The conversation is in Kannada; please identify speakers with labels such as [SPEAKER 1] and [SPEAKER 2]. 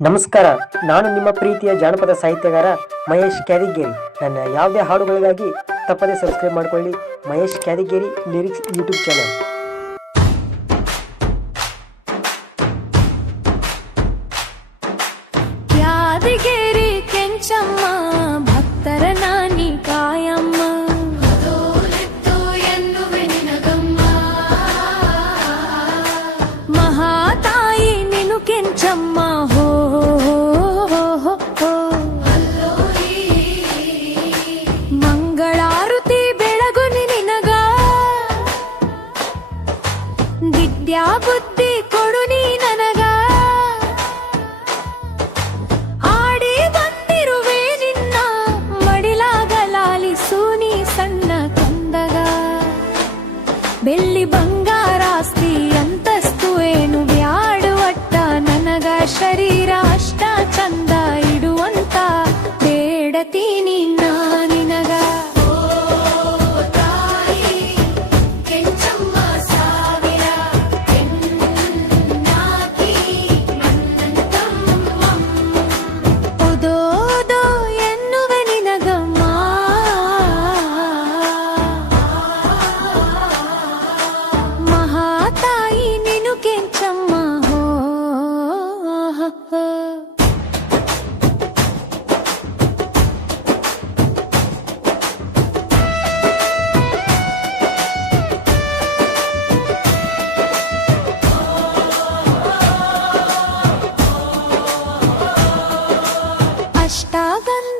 [SPEAKER 1] ನಮಸ್ಕಾರ, ನಾನು ನಿಮ್ಮ ಪ್ರೀತಿಯ ಜಾನಪದ ಸಾಹಿತ್ಯಗಾರ ಮಹೇಶ್ ಕ್ಯಾದಿಗೇರಿ. ನನ್ನ ಯಾವುದೇ ಹಾಡುಗಳಿಗಾಗಿ ತಪ್ಪದೇ ಸಬ್ಸ್ಕ್ರೈಬ್ ಮಾಡಿಕೊಳ್ಳಿ. Mahesh Kyadigeri lyrics YouTube channel
[SPEAKER 2] ಯಾ ಬುದ್ಧಿ ಕೊಡು ನೀ ನನಗ. ಆಡಿ ಬಂದಿರುವೆ ನಿನ್ನ ಮಡಿಲಾಗಲಾಲಿಸು ನೀ ಸಣ್ಣ ಕಂದಗ. ಬೆಳ್ಳಿ ಬಂಗಾರಾಸ್ತಿ ಅಂತಸ್ತು ಏನು ಬ್ಯಾಡುವಟ್ಟ ನನಗ. ಶರೀರ ಅಷ್ಟ ಚಂದ ಇಡುವಂತ ಬೇಡತೀನಿ starben